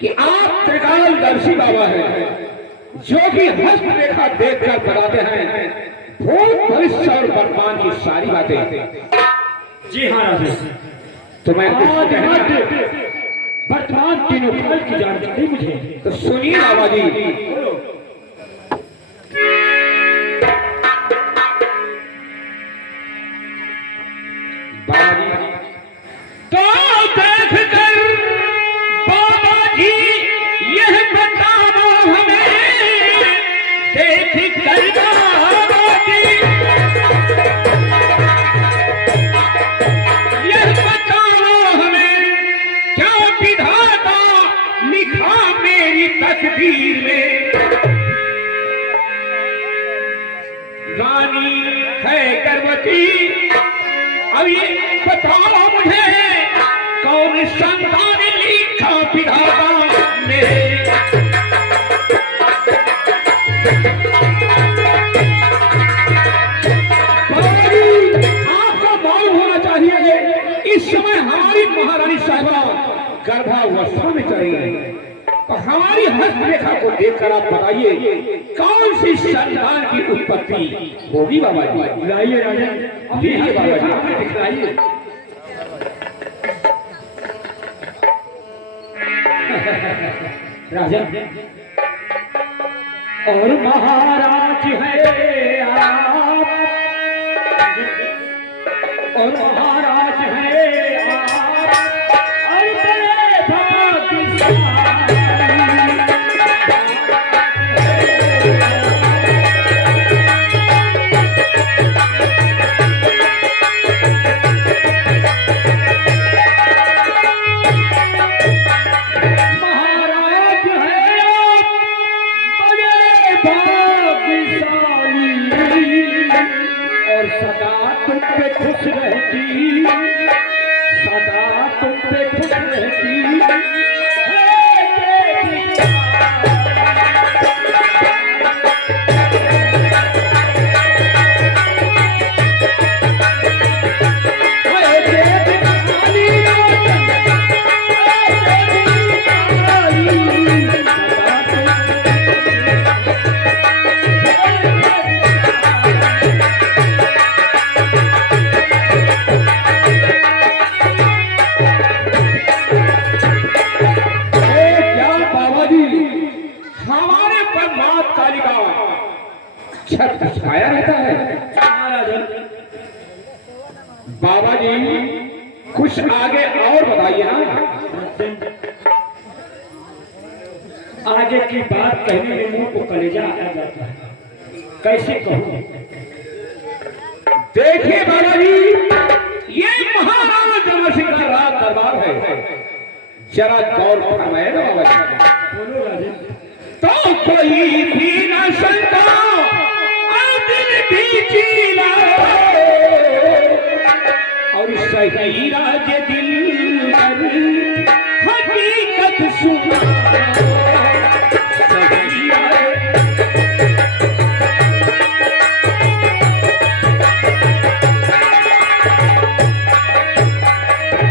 कि आप त्रिकालदर्शी बाबा हैं, जो कि हस्त रेखा देखकर बताते हैं भूत भविष्य और वर्तमान की सारी बातें। जी हाँ राजा, तो मैं कुछ कहना वर्तमान तीनों काल की जानकारी मुझे। तो सुनिए बाबा जी। बाबा जी तो देख कर बाबा जी यह बताओ हमें, देख कर बाबा जी यह बताओ हमें, क्या विधाता लिखा मेरी तकदीर में। रानी है गर्भवती, अब ये बताओ मुझे कौन संतान लिखा विधाता में। आपको मालूम होना चाहिए इस समय हमारी महारानी साहिबा गर्भावस्था में चल रही है, तो हमारी हस्तरेखा को देखकर आप बताइए कौन सी संतान की उत्पत्ति होगी। बाबा जी लाइए राजा, लीजिए बाबा जी हमें दिखलाइए। राजा और महाराज है आप, और महाराज है आप, और बड़े भाग्यशाली। सदा तुम पे खुश रहती, सदा तुम पे खुश रहती छाया रहता है। बाबा जी कुछ आगे और बताइए ना। आगे की बात कहने में मुंह को कलेजा आ जाता है, कैसे कहूं। देखिए बाबा जी, ये महाराणा जमल सिंह का राज दरबार है, जरा गौर फरमाए ना बाबा जी। बोलो राजा। तो कोई भी न शंका और सही राज दिल हकीकत सुना।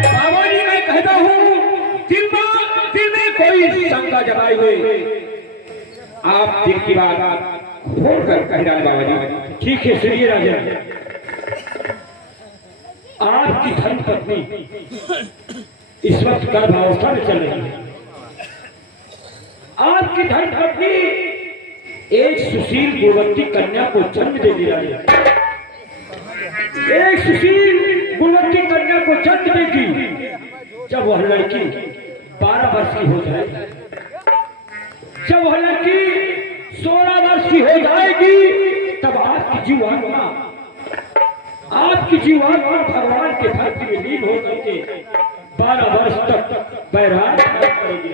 बाबा जी मैं कहता हूँ दिल में कोई शंका जताई हुई, आप दिल की बात खोल कर कह डाले बाबा जी। ठीक है सुनिए राजा, आपकी धर्म पत्नी इस वक्त गर्भावस्था में चल रही है। आपकी धर्म पत्नी एक सुशील गुणवती कन्या को जन्म दे दिया है। एक सुशील गुणवती कन्या को जन्म देगी। जब वह लड़की 12 वर्ष की हो जाएगी, जब वह लड़की 16 वर्ष की हो जाएगी, तब आपकी जीवात्मा भगवान के भक्ति में लीन हो करके 12 वर्ष तक बैराग करेगी।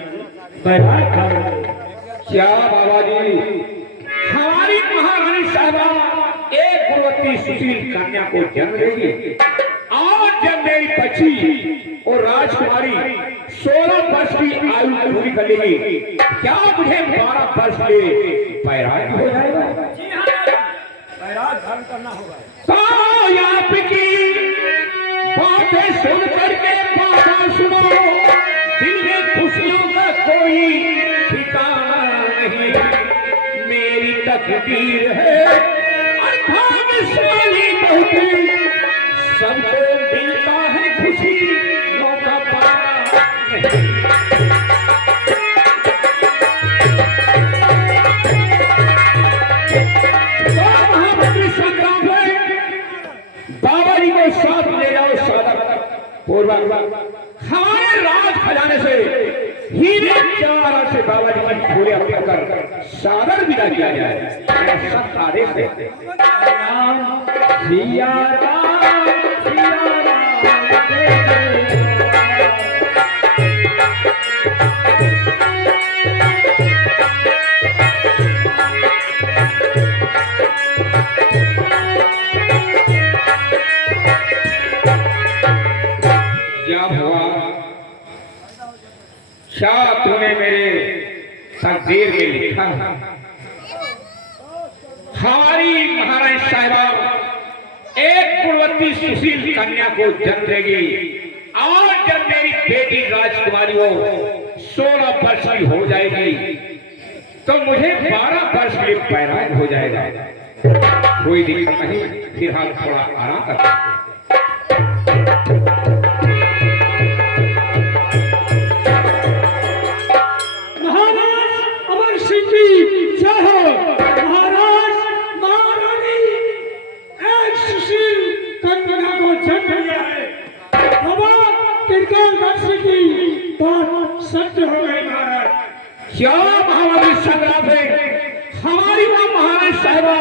क्या बाबा जी, हमारी महारानी साहिबा एक गुणवती सुशील कन्या को जन्म देगी, और जब मेरी बच्ची और राजकुमारी 16 वर्ष की आयु पूरी कर लेगी, क्या मुझे 12 वर्ष में बैराग हो जाएगा? जी हाँ, बैराग धारण करना होगा। तो आपकी बातें सुन करके बाबा सुनो, दिल में खुशियों का कोई फकीर है और भाग्यशाली बहुत सबको मिलता है खुशी मौका पाना नहीं। तो महामंत्री संग्राम में बाबा जी को साथ ले जाओ सादर पूर्वक हमारे राज खजाने से हीरे चार से बाबा जी की पूरे अपने कर सादर विदा किया जाए। सख्त आदेश है। सिया राम, सिया जब हुआ क्या तूने मेरे तकदीर में लिखा हमारी महारानी साहिबा एक गुणवती सुशील कन्या को जन्म देगी और जब मेरी बेटी राजकुमारी हो 16 वर्ष की हो जाएगी तो मुझे 12 वर्ष के पैराज हो जाएगा। कोई दिक्कत नहीं, फिलहाल थोड़ा आराम करते हैं। क्या महारानी संग्राम है हमारी मां महारानी साहिबा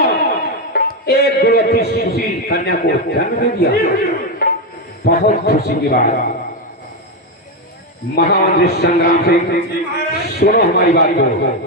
एक गुणवती सुशील कन्या को जन्म दे दिया। बहुत खुशी की बात। महामंत्री संग्राम से सुनो हमारी बात को।